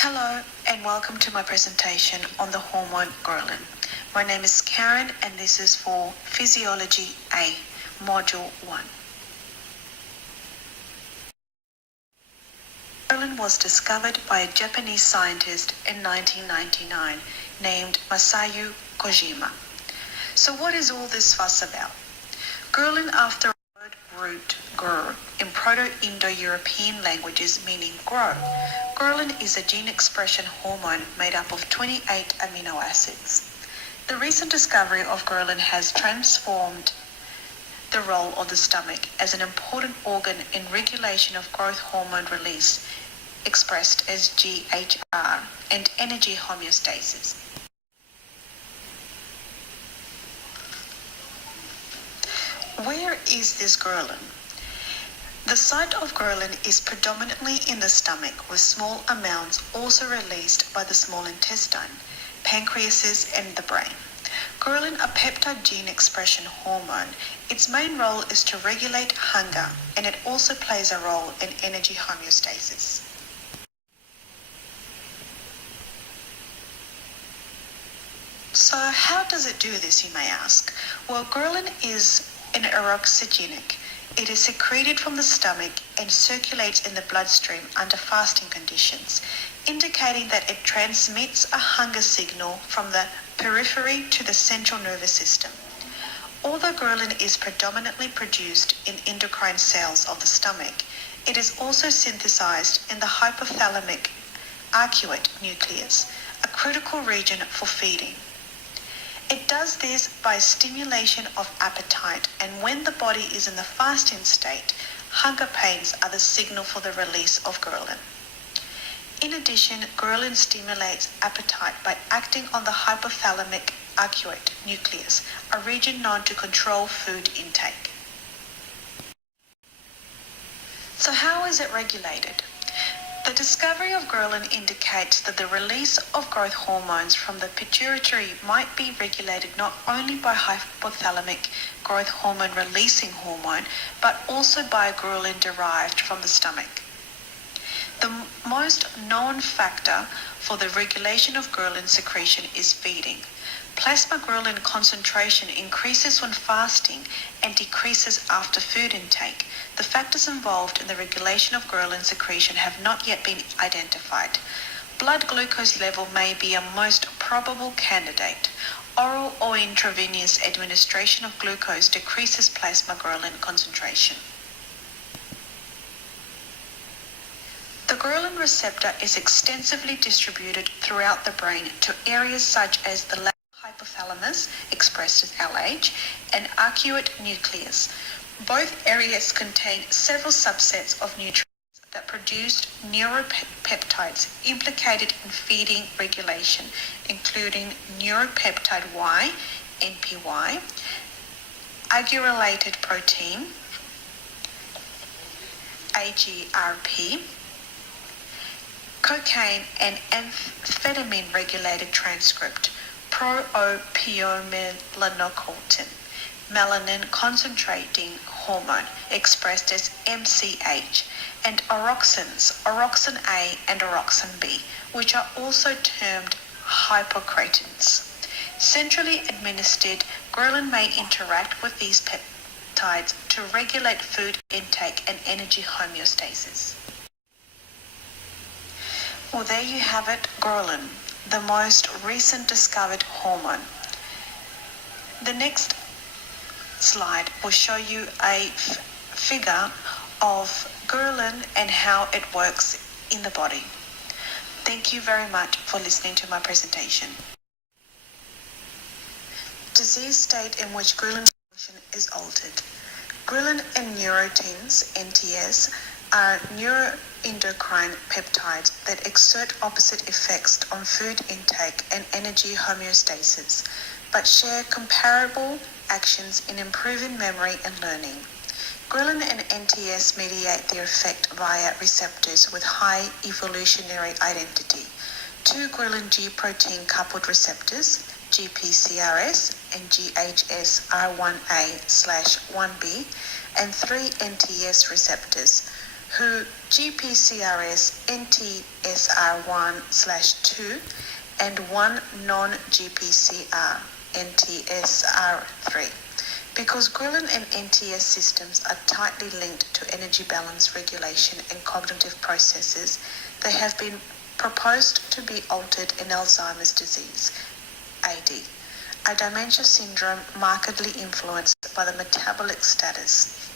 Hello and welcome to my presentation on the hormone ghrelin. My name is Karen and this is for Physiology A, Module 1. Ghrelin was discovered by a Japanese scientist in 1999 named Masayu Kojima. So what is all this fuss about? Ghrelin, after word root gr in Proto-Indo-European languages meaning grow. Ghrelin is a gene expression hormone made up of 28 amino acids. The recent discovery of ghrelin has transformed the role of the stomach as an important organ in regulation of growth hormone release, expressed as GHR, and energy homeostasis. Where is this ghrelin? The site of ghrelin is predominantly in the stomach, with small amounts also released by the small intestine, pancreases, and the brain. Ghrelin, a peptide gene expression hormone, its main role is to regulate hunger, and it also plays a role in energy homeostasis. So how does it do this, you may ask? Well, ghrelin is an eroxigenic. It is secreted from the stomach and circulates in the bloodstream under fasting conditions, indicating that it transmits a hunger signal from the periphery to the central nervous system. Although ghrelin is predominantly produced in endocrine cells of the stomach, it is also synthesized in the hypothalamic arcuate nucleus, a critical region for feeding. It does this by stimulation of appetite, and when the body is in the fasting state, hunger pains are the signal for the release of ghrelin. In addition, ghrelin stimulates appetite by acting on the hypothalamic arcuate nucleus, a region known to control food intake. So how is it regulated? The discovery of ghrelin indicates that the release of growth hormones from the pituitary might be regulated not only by hypothalamic growth hormone releasing hormone, but also by ghrelin derived from the stomach. The most known factor for the regulation of ghrelin secretion is feeding. Plasma ghrelin concentration increases when fasting and decreases after food intake. The factors involved in the regulation of ghrelin secretion have not yet been identified. Blood glucose level may be a most probable candidate. Oral or intravenous administration of glucose decreases plasma ghrelin concentration. The ghrelin receptor is extensively distributed throughout the brain to areas such as the hypothalamus, expressed as LH, and arcuate nucleus. Both areas contain several subsets of nutrients that produce neuropeptides implicated in feeding regulation, including neuropeptide Y, NPY, aggregated protein, AGRP, cocaine and amphetamine regulated transcript, pro-opiomelanocortin, melanin concentrating hormone, expressed as MCH, and oroxins, oroxin A and oroxin B, which are also termed hypocretins. Centrally administered, ghrelin may interact with these peptides to regulate food intake and energy homeostasis. Well, there you have it, ghrelin, the most recent discovered hormone. The next slide will show you a figure of ghrelin and how it works in the body. Thank you very much for listening to my presentation. Disease state in which ghrelin function is altered. Ghrelin and neurotenins, NTS, are neuroendocrine peptides that exert opposite effects on food intake and energy homeostasis, but share comparable actions in improving memory and learning. Ghrelin and NTS mediate their effect via receptors with high evolutionary identity. 2 ghrelin G protein coupled receptors, GPCRS and GHSR1A/1B, and 3 NTS receptors, who GPCRS NTSR1/2 and one non-GPCR NTSR3. Because ghrelin and NTS systems are tightly linked to energy balance regulation and cognitive processes, they have been proposed to be altered in Alzheimer's disease, AD, a dementia syndrome markedly influenced by the metabolic status